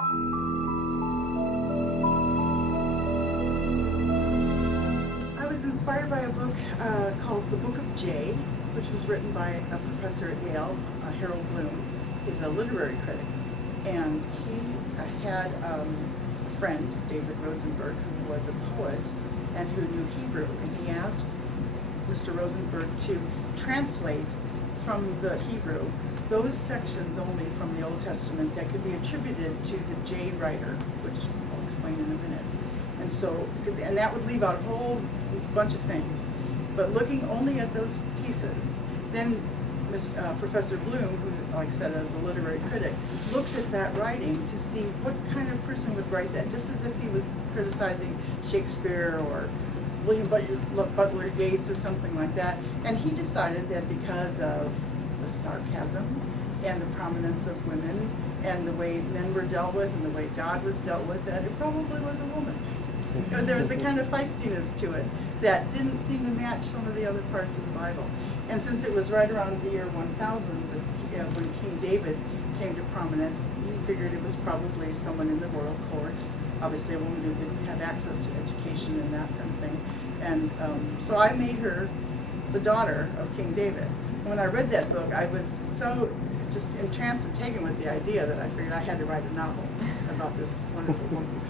I was inspired by a book called The Book of Jay, which was written by a professor at Yale, Harold Bloom. He's a literary critic. And he had a friend, David Rosenberg, who was a poet and who knew Hebrew. And he asked Mr. Rosenberg to translate from the Hebrew those sections only from the Old Testament that could be attributed to the Jay writer, which I'll explain in a minute. And so, and that would leave out a whole bunch of things. But looking only at those pieces, then Professor Bloom, who, like I said, is a literary critic, looked at that writing to see what kind of person would write that, just as if he was criticizing Shakespeare or William Butler Yeats or something like that. And he decided that because of the sarcasm and the prominence of women and the way men were dealt with and the way God was dealt with, that it probably was a woman. There was a kind of feistiness to it that didn't seem to match some of the other parts of the Bible. And since it was right around the year 1000 when King David came to prominence, he figured it was probably someone in the royal court, obviously a woman who didn't have access to education and that kind of thing. And so I made her the daughter of King David. When I read that book, I was so just entranced and taken with the idea that I figured I had to write a novel about this wonderful woman.